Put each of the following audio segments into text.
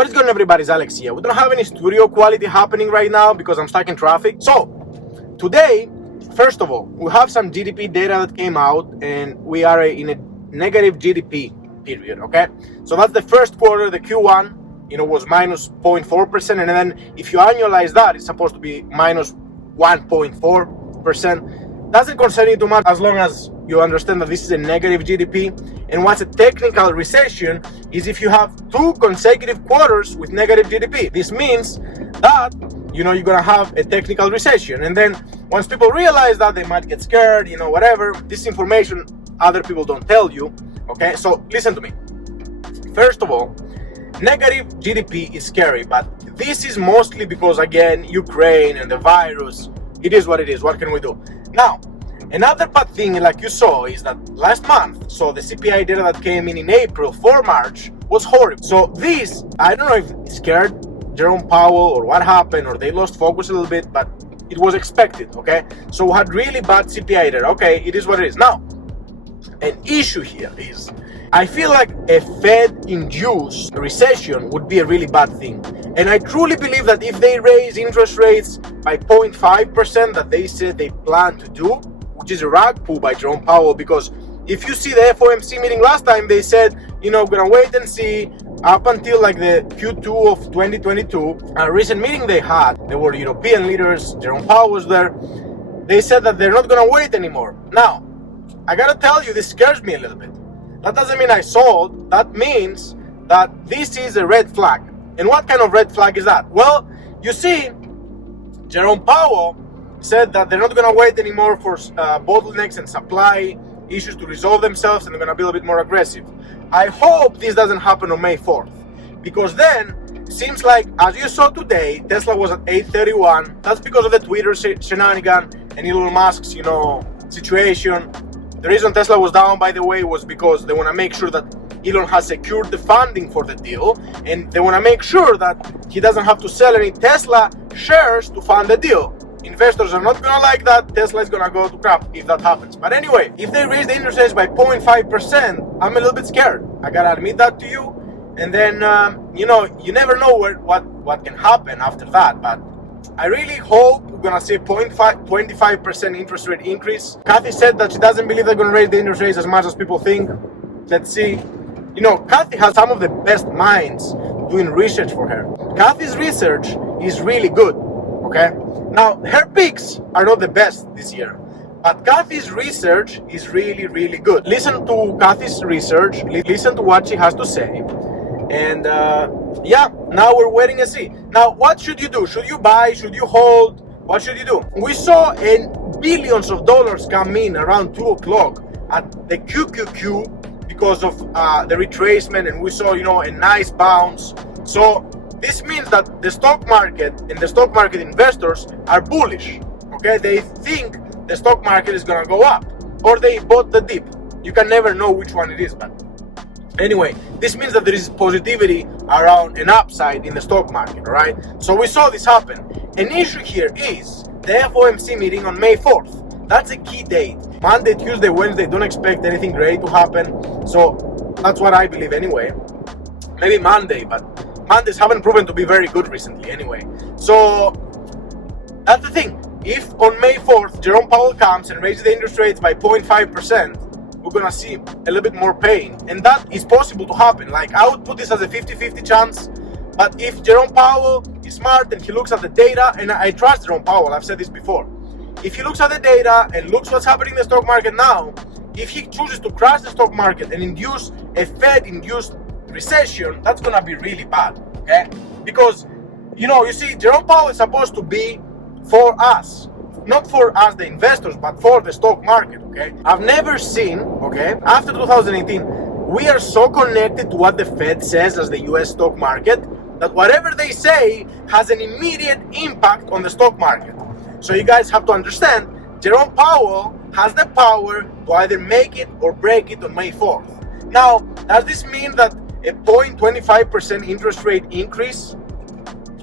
What is going on, everybody? It's Alex here. We don't have any studio quality happening right now because I'm stuck in traffic. So today, first of all, we have some GDP data that came out and we are in a negative GDP period, okay? So that's the first quarter, the Q1, was minus 0.4%. And then if you annualize that, it's supposed to be minus 1.4%. Doesn't concern you too much as long as you understand that this is a negative GDP. And what's a technical recession is if you have 2 consecutive quarters with negative GDP. This means that, you're gonna have a technical recession. And then once people realize that, they might get scared, whatever. This information other people don't tell you, okay? So listen to me. First of all, negative GDP is scary, but this is mostly because, again, Ukraine and the virus. It is what it is. What can we do? Now, another bad thing, like you saw, is that last month, so the CPI data that came in April for March was horrible. So this, I don't know if it scared Jerome Powell or what happened, or they lost focus a little bit, but it was expected, okay? So we had really bad CPI data. Okay, it is what it is. Now, an issue here is, I feel like a Fed-induced recession would be a really bad thing. And I truly believe that if they raise interest rates by 0.5% that they said they plan to do, which is a rug pull by Jerome Powell, because if you see the FOMC meeting last time, they said, we're gonna wait and see up until like the Q2 of 2022. A recent meeting they had, there were European leaders, Jerome Powell was there. They said that they're not gonna wait anymore. Now, I gotta tell you, this scares me a little bit. That doesn't mean I sold. That means that this is a red flag. And what kind of red flag is that? Well, you see, Jerome Powell said that they're not going to wait anymore for bottlenecks and supply issues to resolve themselves, and they're going to be a little bit more aggressive. I hope this doesn't happen on May 4th, because then it seems like, as you saw today, Tesla was at 831. That's because of the Twitter shenanigan and Elon Musk's, situation. The reason Tesla was down, by the way, was because they want to make sure that Elon has secured the funding for the deal, and they want to make sure that he doesn't have to sell any Tesla shares to fund the deal. Investors are not going to like that. Tesla is going to go to crap if that happens. But anyway, if they raise the interest rates by 0.5%, I'm a little bit scared. I got to admit that to you. And then, you never know what can happen after that. But I really hope we're going to see a 25% interest rate increase. Kathy said that she doesn't believe they're going to raise the interest rates as much as people think. Let's see. Kathy has some of the best minds doing research for her. Kathy's research is really good, okay? Now, her picks are not the best this year, but Kathy's research is really, really good. Listen to Kathy's research, listen to what she has to say, and now we're waiting and see. Now, what should you do? Should you buy? Should you hold? What should you do? We saw billions of dollars come in around 2 o'clock at the QQQ because of the retracement, and we saw, a nice bounce. So this means that the stock market and the stock market investors are bullish, okay? They think the stock market is gonna go up, or they bought the dip. You can never know which one it is, but anyway, this means that there is positivity around an upside in the stock market, all right? So we saw this happen. An issue here is the FOMC meeting on May 4th. That's a key date. Monday, Tuesday, Wednesday, don't expect anything great to happen. So that's what I believe anyway. Maybe Monday, but Mondays haven't proven to be very good recently anyway. So that's the thing. If on May 4th, Jerome Powell comes and raises the interest rates by 0.5%, we're going to see a little bit more pain. And that is possible to happen. Like, I would put this as a 50-50 chance. But if Jerome Powell is smart and he looks at the data, and I trust Jerome Powell, I've said this before. If he looks at the data and looks what's happening in the stock market now, if he chooses to crash the stock market and induce a Fed-induced recession, that's gonna be really bad, okay? Because, you see, Jerome Powell is supposed to be for us, not for us, the investors, but for the stock market, okay? I've never seen, okay, after 2018, we are so connected to what the Fed says as the US stock market that whatever they say has an immediate impact on the stock market. So you guys have to understand, Jerome Powell has the power to either make it or break it on May 4th. Now, does this mean that a 0.25% interest rate increase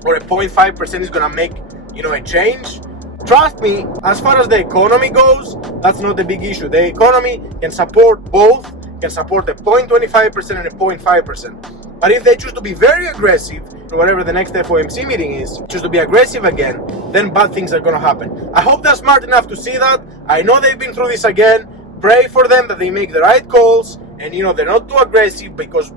or a 0.5% is gonna make, a change? Trust me, as far as the economy goes, that's not the big issue. The economy can support both, can support a 0.25% and a 0.5%. But if they choose to be very aggressive, whatever the next FOMC meeting is, choose to be aggressive again, then bad things are going to happen. I hope they're smart enough to see that. I know they've been through this again. Pray for them that they make the right calls, and they're not too aggressive, because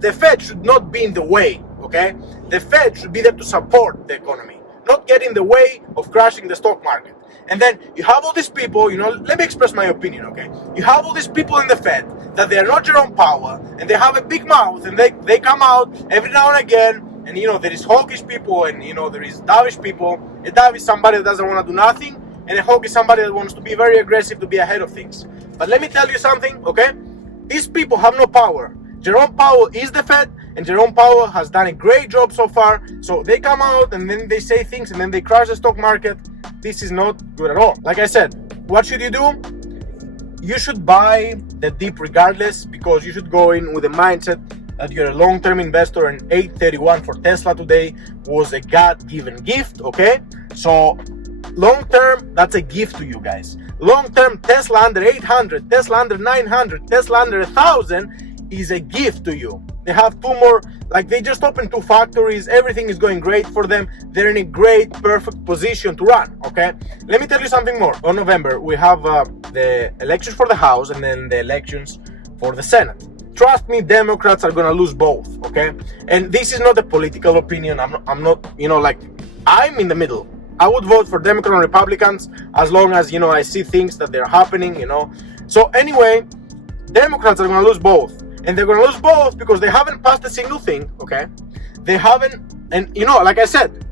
the Fed should not be in the way, okay? The Fed should be there to support the economy, not get in the way of crashing the stock market. And then you have all these people, let me express my opinion, okay? You have all these people in the Fed that they are not Jerome Powell, and they have a big mouth, and they come out every now and again, and there is hawkish people, and there is dovish people. A dove is somebody that doesn't want to do nothing, and a hawk is somebody that wants to be very aggressive, to be ahead of things. But let me tell you something, okay? These people have no power. Jerome Powell is the Fed, and Jerome Powell has done a great job so far. So they come out and then they say things and then they crash the stock market. This is not good at all. Like I said, what should you do? You should buy the dip regardless, because you should go in with a mindset that you're a long-term investor, and 831 for Tesla today was a God-given gift, okay? So long-term, that's a gift to you guys. Long-term, Tesla under 800, Tesla under 900, Tesla under 1,000 is a gift to you. They have two more, they just opened 2 factories. Everything is going great for them. They're in a great, perfect position to run, okay? Let me tell you something more. On November, we have the elections for the House and then the elections for the Senate. Trust me, Democrats are gonna lose both, okay? And this is not a political opinion. I'm not, I'm in the middle. I would vote for Democrats and Republicans as long as, I see things that they're happening, So anyway, Democrats are going to lose both. And they're going to lose both because they haven't passed a single thing, okay? They haven't, and like I said,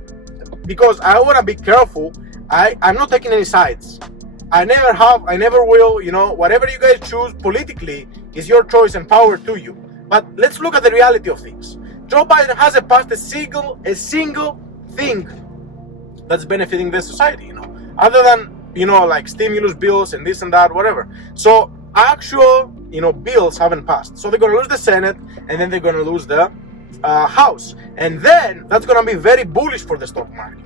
because I want to be careful, I'm not taking any sides. I never have, I never will, whatever you guys choose politically is your choice and power to you. But let's look at the reality of things. Joe Biden hasn't passed a single thing that's benefiting the society, other than, stimulus bills and this and that, whatever. So actual, bills haven't passed. So they're going to lose the Senate, and then they're going to lose the House. And then that's going to be very bullish for the stock market,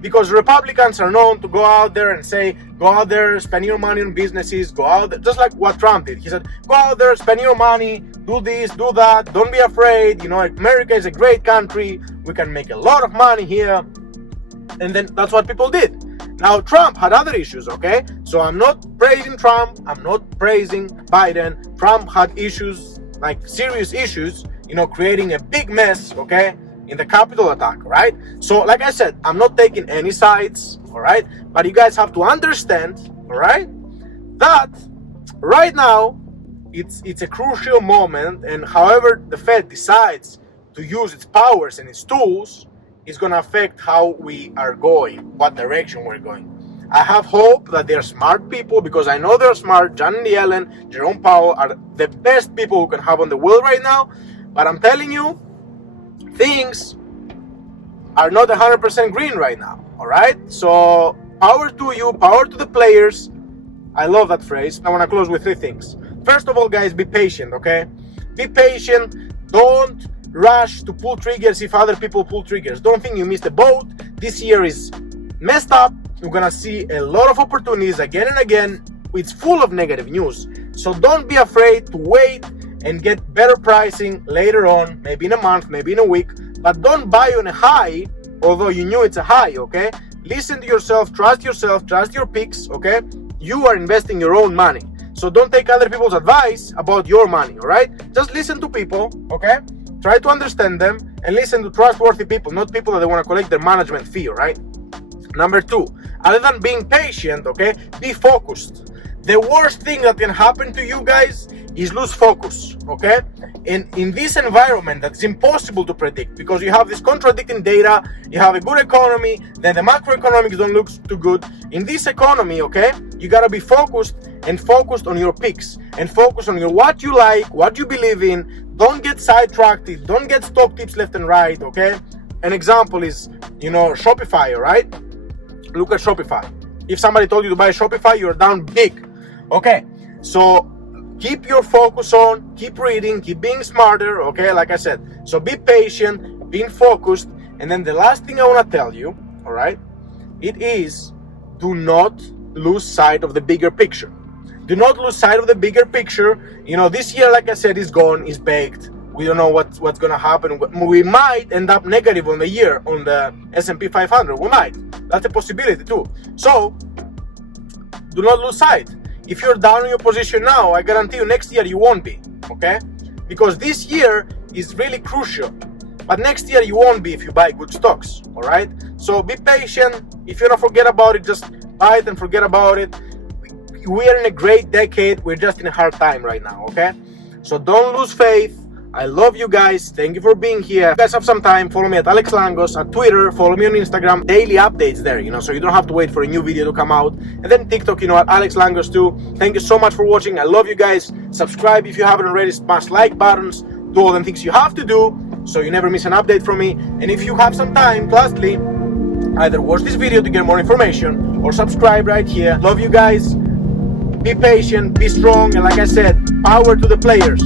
because Republicans are known to go out there and say, go out there, spend your money on businesses, go out there, just like what Trump did. He said, go out there, spend your money, do this, do that, don't be afraid, America is a great country, we can make a lot of money here. And then that's what people did. Now, Trump had other issues, okay? So I'm not praising Trump, I'm not praising Biden. Trump had issues, serious issues, creating a big mess, okay, in the Capitol attack, right? So, like I said, I'm not taking any sides, all right? But you guys have to understand, all right, that right now, it's a crucial moment, and however the Fed decides to use its powers and its tools, is going to affect how we are going, what direction we're going. I have hope that they're smart people, because I know they're smart. Janet Yellen, Jerome Powell are the best people who can have on the wheel right now. But I'm telling you, things are not 100% green right now, all right? So power to you, power to the players. I love that phrase. I want to close with 3 things. First of all, guys, be patient, okay? Be patient. Don't rush to pull triggers if other people pull triggers. Don't think you missed the boat. This year is messed up. You're gonna see a lot of opportunities again and again. It's full of negative news. So don't be afraid to wait and get better pricing later on, maybe in a month, maybe in a week. But don't buy on a high, although you knew it's a high, okay? Listen to yourself, trust your picks, okay? You are investing your own money. So don't take other people's advice about your money, all right? Just listen to people, okay? Try to understand them and listen to trustworthy people, not people that they want to collect their management fee, right? Number 2, other than being patient, okay, be focused. The worst thing that can happen to you guys is lose focus, okay? In this environment that's impossible to predict, because you have this contradicting data, you have a good economy, then the macroeconomics don't look too good. In this economy, okay, you gotta be focused on your picks and focus on what you like, what you believe in. Don't get sidetracked, don't get stock tips left and right, okay? An example is, Shopify, right? Look at Shopify. If somebody told you to buy Shopify, you're down big. Okay, so keep your focus on, keep reading, keep being smarter, okay, like I said. So be patient, being focused. And then the last thing I want to tell you, all right, it is do not lose sight of the bigger picture. Do not lose sight of the bigger picture. This year, like I said, is gone, is baked. We don't know what's gonna happen. We might end up negative on the year on the S&P 500. We might. That's a possibility too. So do not lose sight. If you're down in your position now, I guarantee you next year you won't be. Okay? Because this year is really crucial. But next year you won't be if you buy good stocks. All right? So be patient. If you don't forget about it, just buy it and forget about it. We are in a great decade. We're just in a hard time right now. Okay? So don't lose faith. I love you guys. Thank you for being here. If you guys have some time, follow me at Alex Langos at Twitter. Follow me on Instagram. Daily updates there, so you don't have to wait for a new video to come out. And then TikTok, at Alex Langos too. Thank you so much for watching. I love you guys. Subscribe if you haven't already. Smash like buttons. Do all the things you have to do so you never miss an update from me. And if you have some time, lastly, either watch this video to get more information or subscribe right here. Love you guys. Be patient, be strong, and like I said, power to the players.